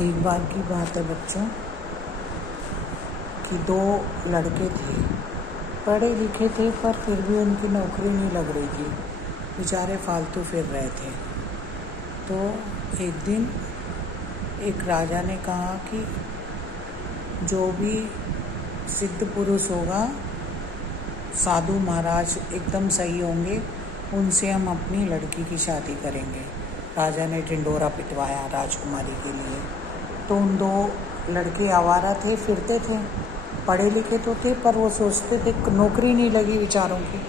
एक बार की बात है बच्चों कि दो लड़के थे, पढ़े लिखे थे पर फिर भी उनकी नौकरी नहीं लग रही थी। बेचारे फालतू फिर रहे थे। तो एक दिन एक राजा ने कहा कि जो भी सिद्ध पुरुष होगा, साधु महाराज एकदम सही होंगे, उनसे हम अपनी लड़की की शादी करेंगे। राजा ने ढिंढोरा पिटवाया राजकुमारी के लिए। तो उन दो लड़के आवारा थे, फिरते थे, पढ़े लिखे तो थे पर वो सोचते थे नौकरी नहीं लगी बेचारों की,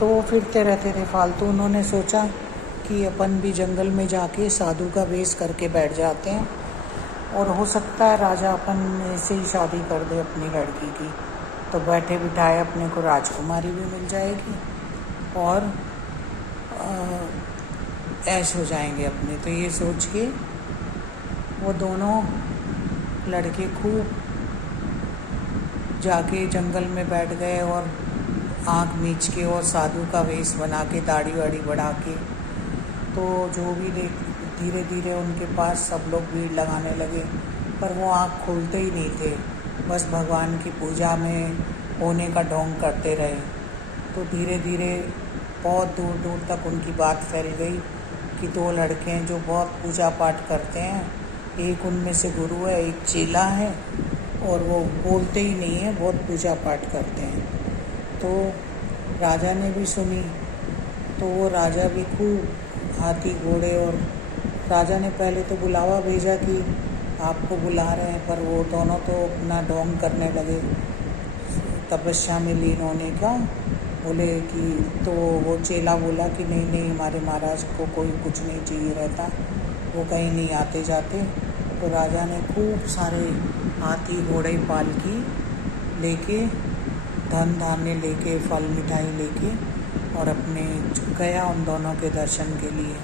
तो वो फिरते रहते थे फालतू। उन्होंने सोचा कि अपन भी जंगल में जाके साधु का वेश करके बैठ जाते हैं और हो सकता है राजा अपन से ही शादी कर दे अपनी लड़की की, तो बैठे बिठाए अपने को राजकुमारी भी मिल जाएगी और ऐश हो जाएंगे अपने। तो ये सोच के वो दोनों लड़के खूब जाके जंगल में बैठ गए और आँख मीच के और साधु का वेश बना के, दाढ़ी वाड़ी बढ़ा के, तो जो भी धीरे धीरे उनके पास सब लोग भीड़ लगाने लगे, पर वो आँख खोलते ही नहीं थे, बस भगवान की पूजा में होने का ढोंग करते रहे। तो धीरे धीरे बहुत दूर दूर तक उनकी बात फैल गई कि दो लड़के हैं जो बहुत पूजा पाठ करते हैं, एक उनमें से गुरु है, एक चेला है, और वो बोलते ही नहीं है, बहुत पूजा पाठ करते हैं। तो राजा ने भी सुनी, तो वो राजा भी खूब हाथी घोड़े, और राजा ने पहले तो बुलावा भेजा कि आपको बुला रहे हैं, पर वो दोनों तो अपना ढोंग करने लगे तपस्या में लीन होने का। बोले कि, तो वो चेला बोला कि नहीं नहीं, हमारे महाराज को कोई कुछ नहीं चाहिए रहता, वो कहीं नहीं आते जाते। तो राजा ने खूब सारे हाथी घोड़े पालकी लेके, धन धान्य लेके, फल मिठाई लेके और अपने गया उन दोनों के दर्शन के लिए।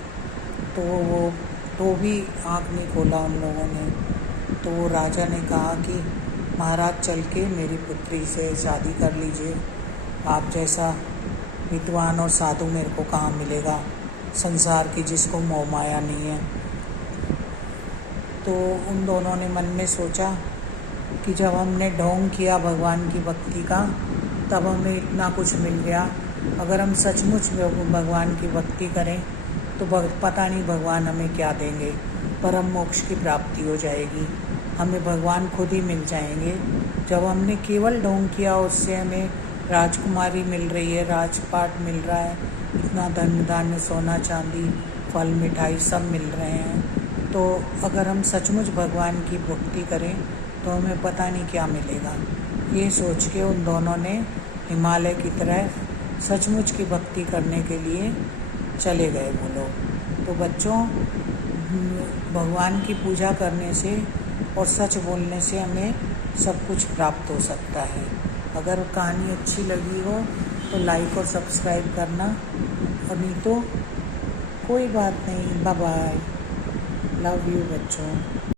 तो वो तो भी आँख नहीं खोला उन लोगों ने। तो वो राजा ने कहा कि महाराज चल के मेरी पुत्री से शादी कर लीजिए, आप जैसा विद्वान और साधु मेरे को कहाँ मिलेगा संसार की, जिसको मोह माया नहीं है। तो उन दोनों ने मन में सोचा कि जब हमने ढोंग किया भगवान की भक्ति का, तब हमें इतना कुछ मिल गया, अगर हम सचमुच भगवान की भक्ति करें तो पता नहीं भगवान हमें क्या देंगे, परम मोक्ष की प्राप्ति हो जाएगी, हमें भगवान खुद ही मिल जाएंगे। जब हमने केवल ढोंग किया, उससे हमें राजकुमारी मिल रही है, राजपाट मिल रहा है, इतना धन धान्य, सोना चांदी, फल मिठाई सब मिल रहे हैं। तो अगर हम सचमुच भगवान की भक्ति करें तो हमें पता नहीं क्या मिलेगा। ये सोच के उन दोनों ने हिमालय की तरह सचमुच की भक्ति करने के लिए चले गए वो लोग। तो बच्चों, भगवान की पूजा करने से और सच बोलने से हमें सब कुछ प्राप्त हो सकता है। अगर कहानी अच्छी लगी हो तो लाइक और सब्सक्राइब करना, और नहीं तो कोई बात नहीं। बाय बाय, लव यू बच्चों।